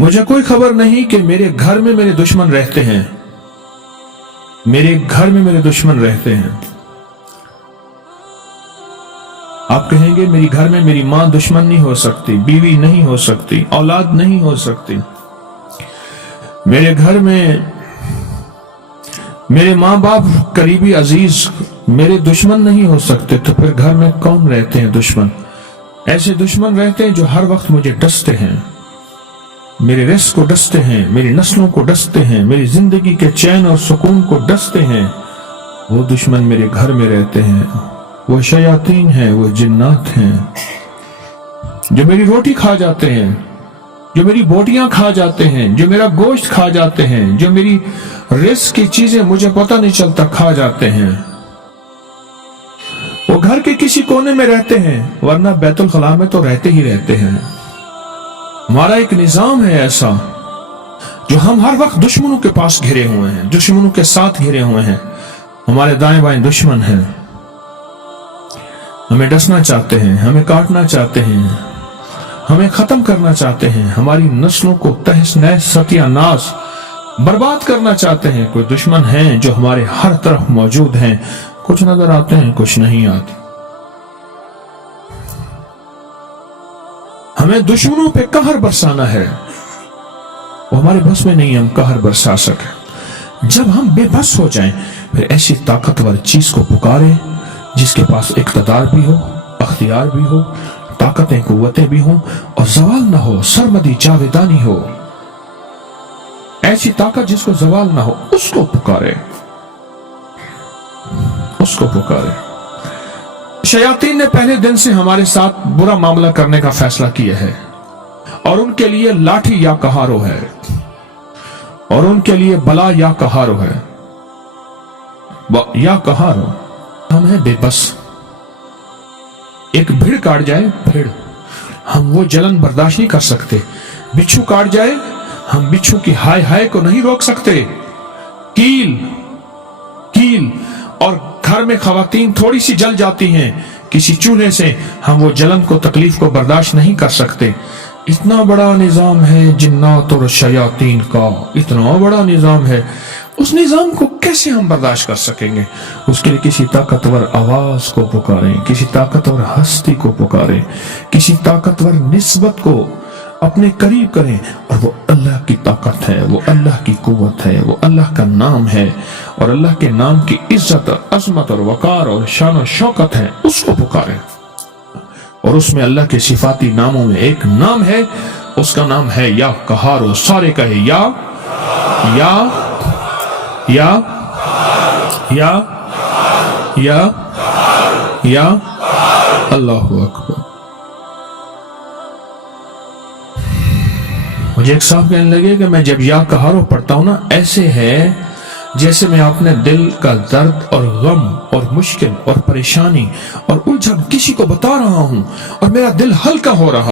مجھے کوئی خبر نہیں کہ میرے گھر میں میرے دشمن رہتے ہیں، میرے گھر میں میرے دشمن رہتے ہیں۔ آپ کہیں گے میری گھر میں میری ماں دشمن نہیں ہو سکتی، بیوی نہیں ہو سکتی، اولاد نہیں ہو سکتی، میرے گھر میں میرے ماں باپ قریبی عزیز میرے دشمن نہیں ہو سکتے، تو پھر گھر میں کون رہتے ہیں دشمن؟ ایسے دشمن رہتے ہیں جو ہر وقت مجھے ڈستے ہیں، میرے رزق کو ڈستے ہیں، میری نسلوں کو ڈستے ہیں، میری زندگی کے چین اور سکون کو ڈستے ہیں۔ وہ دشمن میرے گھر میں رہتے ہیں، وہ شیاطین ہیں، وہ جنات ہیں جو میری روٹی کھا جاتے ہیں، جو میری بوٹیاں کھا جاتے ہیں، جو میرا گوشت کھا جاتے ہیں، جو میری رزق کی چیزیں مجھے پتہ نہیں چلتا کھا جاتے ہیں۔ وہ گھر کے کسی کونے میں رہتے ہیں، ورنہ بیت الخلاء میں تو رہتے ہی رہتے ہیں۔ ہمارا ایک نظام ہے ایسا جو ہم ہر وقت دشمنوں کے پاس گھرے ہوئے ہیں، دشمنوں کے ساتھ گھرے ہوئے ہیں، ہمارے دائیں بائیں دشمن ہیں، ہمیں ڈسنا چاہتے ہیں، ہمیں کاٹنا چاہتے ہیں، ہمیں ختم کرنا چاہتے ہیں، ہماری نسلوں کو تہس نہس ستیہ ناس برباد کرنا چاہتے ہیں۔ کوئی دشمن ہیں جو ہمارے ہر طرف موجود ہیں، کچھ نظر آتے ہیں، کچھ نہیں آتے۔ ہمیں دشمنوں پہ قہر برسانا ہے، وہ ہمارے بس میں نہیں ہم قہر برسا سکیں۔ جب ہم بے بس ہو جائیں پھر ایسی طاقتور چیز کو پکاریں جس کے پاس اقتدار بھی ہو، اختیار بھی ہو، طاقتیں قوتیں بھی ہوں اور زوال نہ ہو، سرمدی جاویدانی ہو، ایسی طاقت جس کو زوال نہ ہو، اس کو پکارے، اس کو پکارے۔ شیاطین نے پہلے دن سے ہمارے ساتھ برا معاملہ کرنے کا فیصلہ کیا ہے، اور ان کے لیے لاٹھی یا کہارو ہے، اور ان کے لیے بلا یا کہارو ہے، یا کہارو۔ ہم ہیں بے بس۔ ایک بھیڑ کاٹ جائے، بھیڑ، ہم وہ جلن برداشت نہیں کر سکتے۔ بچھو کاٹ جائے، ہم بچھو کی ہائے ہائے کو نہیں روک سکتے۔ کیل اور گھر میں خواتین تھوڑی سی جل جاتی ہیں کسی چولہے سے، ہم وہ جلن کو، تکلیف کو برداشت نہیں کر سکتے۔ اتنا بڑا نظام ہے جنات اور شیاطین کا، اتنا بڑا نظام ہے، اس نظام کو کیسے ہم برداشت کر سکیں گے؟ اس کے لیے کسی طاقتور آواز کو پکاریں، کسی طاقتور ہستی کو پکاریں، کسی طاقتور نسبت کو اپنے قریب کریں، اور وہ اللہ کی طاقت ہے، وہ اللہ کی قوت ہے، وہ اللہ کا نام ہے، اور اللہ کے نام کی عزت اور عظمت اور وقار اور شان و شوکت ہے، اس کو پکاریں۔ اور اس میں اللہ کے صفاتی ناموں میں ایک نام ہے، اس کا نام ہے یا قہارو۔ سارے کہے یا یا یا یا یا یا اللہ اکبر۔ مجھے ایک صاحب کہنے لگے کہ میں جب یا کہارو پڑھتا ہوں نا، ایسے ہے جیسے میں اپنے دل کا درد اور غم اور مشکل اور پریشانی اور الجھن کسی کو بتا رہا ہوں اور میرا دل ہلکا ہو رہا